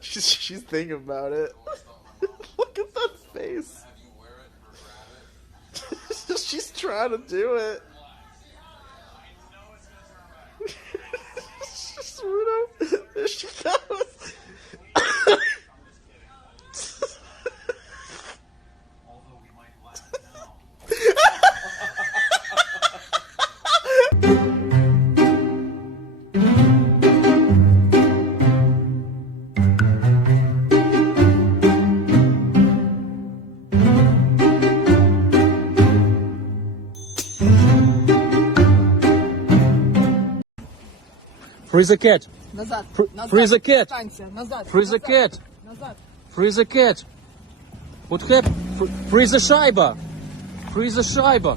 She's thinking about it. Look at that face. She's trying to do it. There she goes. Free the cat. Назад. Free the cat. Станция. Назад. Free the cat. Назад. Free the cat. What happened? Free the шайба. Free the шайба.